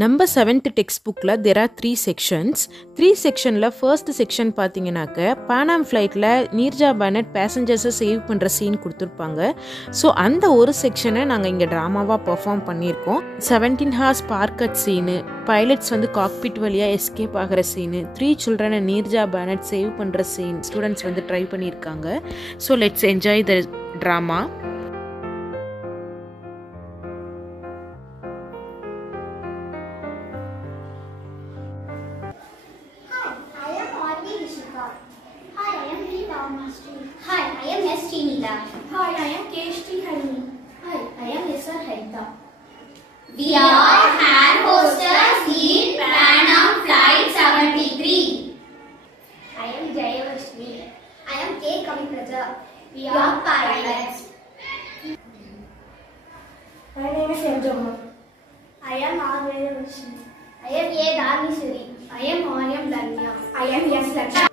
நம்ம 7th text புக்கில் there are 3 sections. 3 செக்ஷனில் ஃபர்ஸ்ட் செக்ஷன் பார்த்தீங்கன்னாக்க பானாம் ஃப்ளைட்டில் நீர்ஜா பேனட் பேசஞ்சர்ஸை சேவ் பண்ணுற சீன் கொடுத்துருப்பாங்க. ஸோ அந்த ஒரு செக்ஷனை நாங்கள் இங்கே ட்ராமாவாக பெர்ஃபார்ம் பண்ணியிருக்கோம். 17 hours பார்க்கட் சீனு, பைலட்ஸ் வந்து காக்பிட் வழியாக எஸ்கேப் ஆகிற scene, 3 children Neerja Bhanot save பண்ணுற சீன் ஸ்டூடெண்ட்ஸ் வந்து ட்ரை பண்ணியிருக்காங்க. So let's enjoy the drama. Hi, I am S. Chinila. Hi, I am K.H.T. Haruni. Hi, I am S.R. Haritha. We are hand hostess in Pranam Flight 73. I am Jayavashmi. I am K. Kavipraja. We are pilots. My name is M. Johan. I am R. Vedavashmi. I am A. Dharmishwari. I am Mariam Danya. I am S. Lakshmi.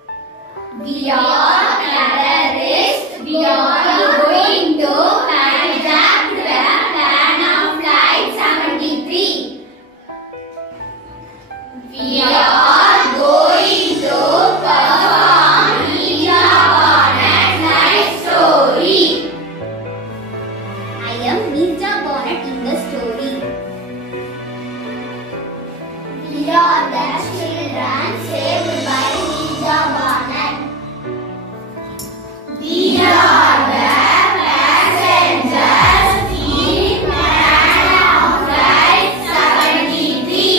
We are terrorists. We are going to hijack the Pranam Flight 73. We are going to perform Neerja Bonnet life story. I am Neerja Bonnet in the story. We are the children saved by Neerja Bonnet. We are the passengers in Pranam Flight 73.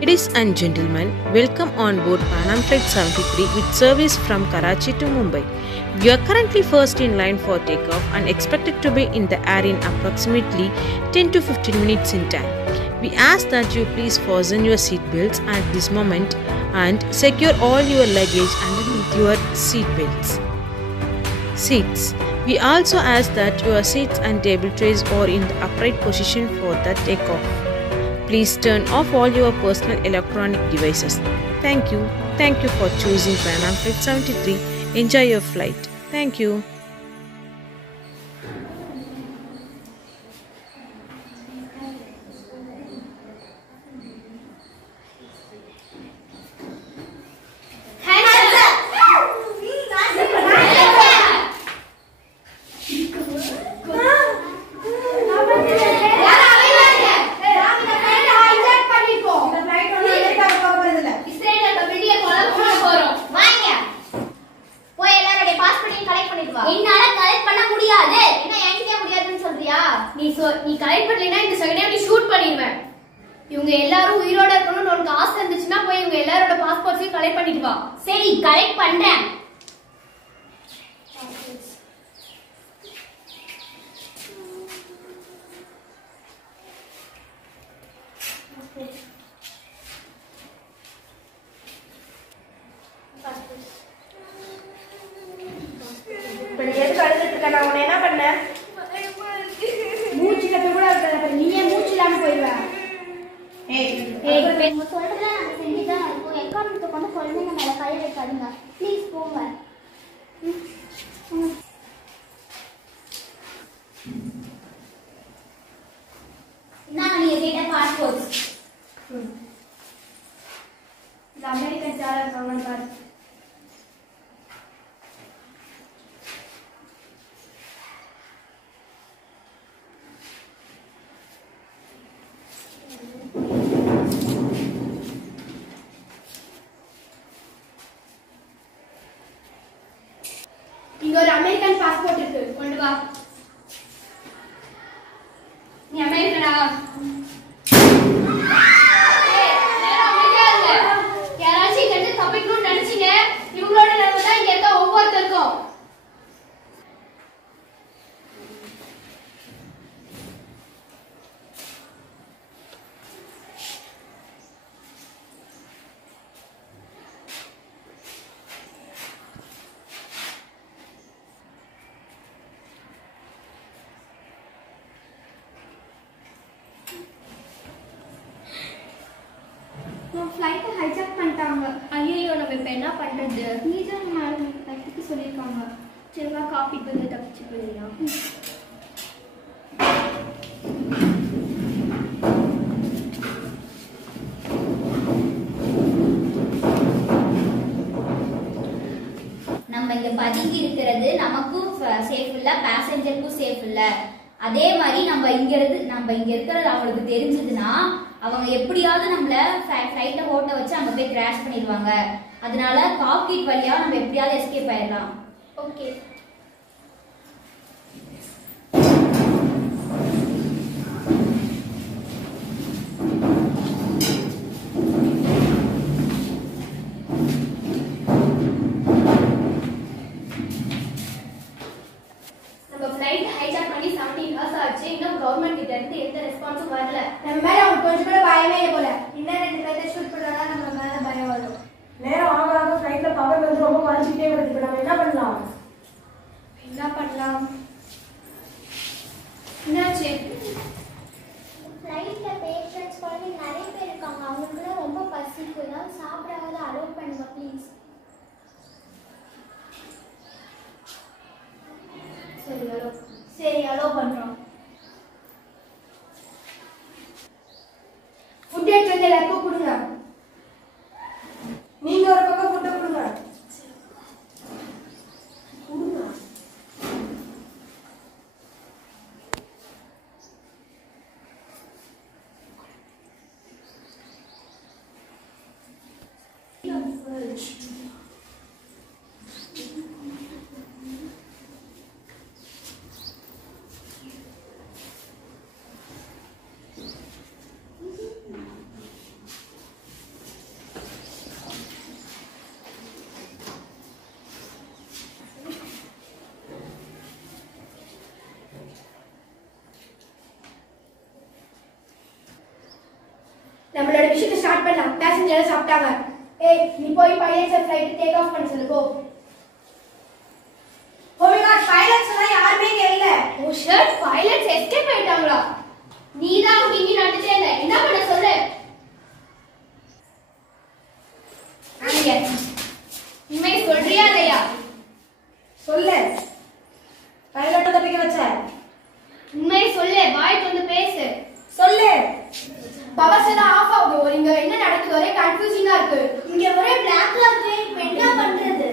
Ladies and gentlemen, welcome on board Panam Flight 73 with service from Karachi to Mumbai. You are currently first in line for takeoff and expected to be in the air in approximately 10 to 15 minutes in time. We ask that you please fasten your seat belts at this moment and secure all your luggage underneath your seat belts. Seats. We also ask that your seats and table trays are in the upright position for the takeoff. Please turn off all your personal electronic devices. Thank you. Thank you for choosing Panam Flight 73. Enjoy your flight. Thank you. என்னால collect பண்ண முடியாது. என்ன என்கிட்ட முடியாதுன்னு சொல்றியா? நீ collect பண்ணலைனா இந்த செகண்டே நீ ஷூட் பண்ணிடுவேன். இவங்க எல்லாரும் உயிரோட இருக்கணும்னு உனக்கு ஆசை இருந்துச்சுன்னா போய் இவங்க எல்லாரோட பாஸ்போர்ட்ஸையும் கலெக்ட் பண்ணிட்டு வா. சரி, கலெக்ட் பண்றேன். நான் உன்னை என்ன பண்ணேன்? மூச்சு கட்ட கூட இருக்க, நீயே மூச்சு இல்லாம போயிடுவ. சொல்றத நாங்க செஞ்சுதான் இருக்கோம். எக்காரணத்தை கொண்டு குழந்தைங்க மேல கையை வைக்காதுங்க. ப்ளீஸ் போங்க. நான் நீங்க கேட்ட பாஸ்போர்ட். இந்த அமெரிக்கன் யாரா இருக்காங்கன்னு பாரு. இங்க ஒரு அமெரிக்கன் பாஸ்போர்ட் இருக்கு, கொண்டு வா. நீ அமெரிக்கனா? யாராச்சும் இங்க இருந்து தப்பிக்கணும்னு நினைச்சீங்க, இவங்களோட நிலைமை தான் இங்க இருக்க ஒவ்வொருத்தருக்கும். இது? நீதான் மேடம் கட்டிக்கு சொல்லியிருக்காங்க. சரிவா காப்பி பண்ணி தப்பிச்சு போயிடலாம். நம்ம இங்க பதுங்கி இருக்கிறது நமக்கும் சேஃப் இல்ல, பேசஞ்சருக்கும் சேஃப் இல்ல. அதே மாதிரி நம்ம இங்க இருக்கிறது அவங்களுக்கு தெரிஞ்சதுன்னா அவங்க எப்படியாவது நம்மள ஃப்ளைட்டை ஓட்ட வச்சு அங்க போய் கிராஷ் பண்ணிடுவாங்க. அதனால காக்பிட் வழியா நம்ம எப்படியாவது எஸ்கேப் ஆயிடலாம். ஓகே. கவர்மெண்ட் கிட்ட இருந்து எந்த ரெஸ்பான்ஸும் வரல. நம்ம மேல அவங்க கொஞ்சம் கூட பயமே இல்லை போல. இன்னும் 2 பேர்த்த ஷூட் பண்ணா நம்ம மேல பயம் வரும். நேரம் ஆக ஆக ஃப்ளைட்ல பவர் வந்து ரொம்ப குறைஞ்சிட்டே வருது. இப்போ நம்ம என்ன பண்ணலாம்? என்னாச்சு? ஃப்ளைட்ல பேஷண்ட்ஸ் குழந்தைங்க நிறைய பேர் இருக்காங்க. அவங்களுக்கு ரொம்ப பசிக்கு ஏதாவது சாப்பிடாத அலோவ் பண்ணுங்க ப்ளீஸ். சரி அலோவ் பண்றோம். ஃபுட் எடுத்து வந்து எல்லாருக்கும் கொடுங்க. நீங்க ஒரு பக்கம் ஃபுட்டை கொடுங்க. நம்மளோட விஷயத்தை ஸ்டார்ட் பண்ணலாம். பேசஞ்சர் சாப்பிட்டாங்க. ஏய் நீ போய் பைலட்ஸ் ஃளைட் டேக் ஆஃப் பண்ண சொல்லு. போ. ஓ மை காட், பைலட்ஸ் எல்லாம் யாருமே இல்ல. ஓ ஷட், பைலட்ஸ் எஸ்கேப் ஆயிட்டாங்களா? நீதான் அவங்க இங்க நடந்துட்டே இருந்த. என்ன பண்ண சொல்லு. உண்மை சொல்றியா இல்லையா? சொல்லு. பைலட் தப்பிக்க வச்ச. உண்மை சொல்லு, வாய் வந்து பேசு. சொல்லு. பவர்ஸ் எல்லாம் ஆஃப் ஆகுது. இங்க என்ன நடக்குது? ஒரே கன்ஃபியூசிங்கா இருக்கு. இங்க ஒரே பிளாக்ல இருக்கு. இப்போ என்ன பண்றது?